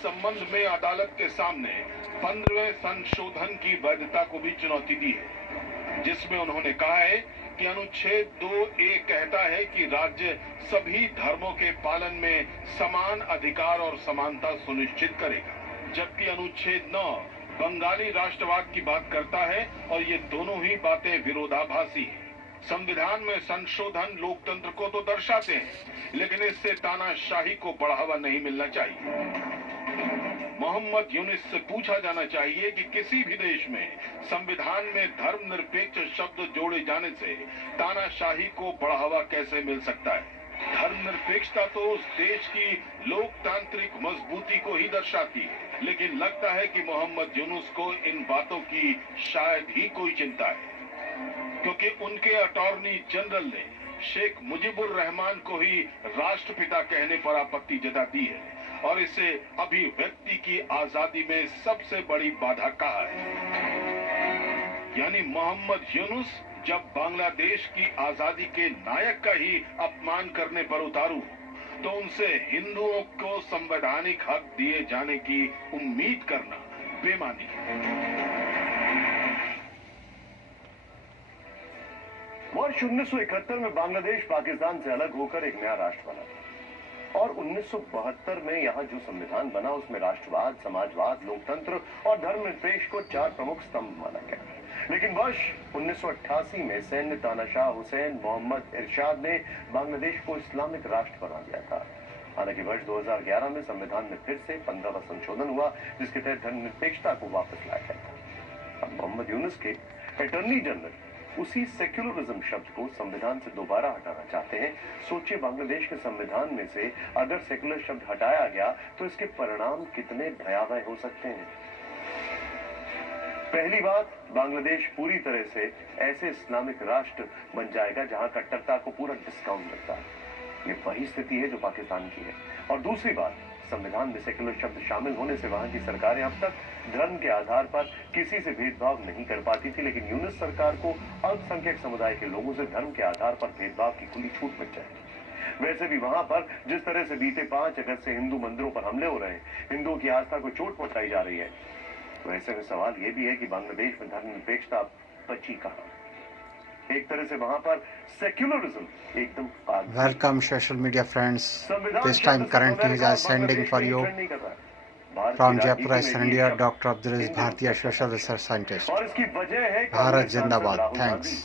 संबंध में अदालत के सामने 15वें संशोधन की वैधता को भी चुनौती दी है, जिसमें उन्होंने कहा है कि अनुच्छेद 2A कहता है कि राज्य सभी धर्मों के पालन में समान अधिकार और समानता सुनिश्चित करेगा, जबकि अनुच्छेद 9 बंगाली राष्ट्रवाद की बात करता है और ये दोनों ही बातें विरोधाभासी हैं। संविधान में संशोधन लोकतंत्र को तो दर्शाते हैं, लेकिन इससे तानाशाही को बढ़ावा नहीं मिलना चाहिए। मोहम्मद यूनुस से पूछा जाना चाहिए कि किसी भी देश में संविधान में धर्मनिरपेक्ष शब्द जोड़े जाने से तानाशाही को बढ़ावा कैसे मिल सकता है। धर्मनिरपेक्षता तो उस देश की लोकतांत्रिक मजबूती को ही दर्शाती है, लेकिन लगता है कि मोहम्मद यूनुस को इन बातों की शायद ही कोई चिंता है, क्योंकि उनके अटॉर्नी जनरल ने शेख मुजीबुर रहमान को ही राष्ट्रपिता कहने पर आपत्ति जता दी है और इसे अभिव्यक्ति की आजादी में सबसे बड़ी बाधा कहा है। यानी मोहम्मद यूनुस जब बांग्लादेश की आजादी के नायक का ही अपमान करने पर उतारू तो उनसे हिंदुओं को संवैधानिक हक दिए जाने की उम्मीद करना बेमानी है। वर्ष 1971 में बांग्लादेश पाकिस्तान से अलग होकर एक नया राष्ट्र बना और 1972 में यहाँ जो संविधान बना उसमें राष्ट्रवाद, समाजवाद, लोकतंत्र और धर्मनिरपेक्ष को 4 प्रमुख स्तंभ माना गया। लेकिन वर्ष 1988 में सैन्य तानाशाह हुसैन मोहम्मद इरशाद ने बांग्लादेश को इस्लामिक राष्ट्र बना दिया था। हालांकि वर्ष 2011 में संविधान में फिर से 15वां संशोधन हुआ, जिसके तहत धर्मनिरपेक्षता को वापस लाया गया था। अब मोहम्मद यूनुस के अटॉर्नी जनरल उसी सेक्युलरिज्म शब्द को संविधान से दोबारा हटाना चाहते हैं। सोचिए, बांग्लादेश के संविधान में से अगर सेक्युलर शब्द हटाया गया तो इसके परिणाम कितने भयावह हो सकते हैं। पहली बात, बांग्लादेश पूरी तरह से ऐसे इस्लामिक राष्ट्र बन जाएगा जहां कट्टरता को पूरा डिस्काउंट मिलता है। ये वही स्थिति है जो पाकिस्तान की है। और दूसरी बात, संविधान में सेक्युलर शब्द शामिल होने से वहां की सरकारें अब तक धर्म के आधार पर किसी से भेदभाव नहीं कर पाती थी, लेकिन यूनुस सरकार को अल्पसंख्यक समुदाय के लोगों से धर्म के आधार पर भेदभाव की खुली छूट मिल जाएगी। वैसे भी वहां पर जिस तरह से बीते 5 अगस्त से हिंदू मंदिरों पर हमले हो रहे हैं, हिंदुओं की आस्था को चोट पहुंचाई जा रही है, तो ऐसे में सवाल यह भी है कि बांग्लादेश में धर्मनिरपेक्षता बची कहां। एक तरह से वहां पर सेक्युलरिज्म एकदम Welcome social media friends. This time current news are sending for you from Jaipur, India, Dr. Abdulaziz Bhartiya, social research scientist. और इसकी वजह है भारत जिंदाबाद. Thanks.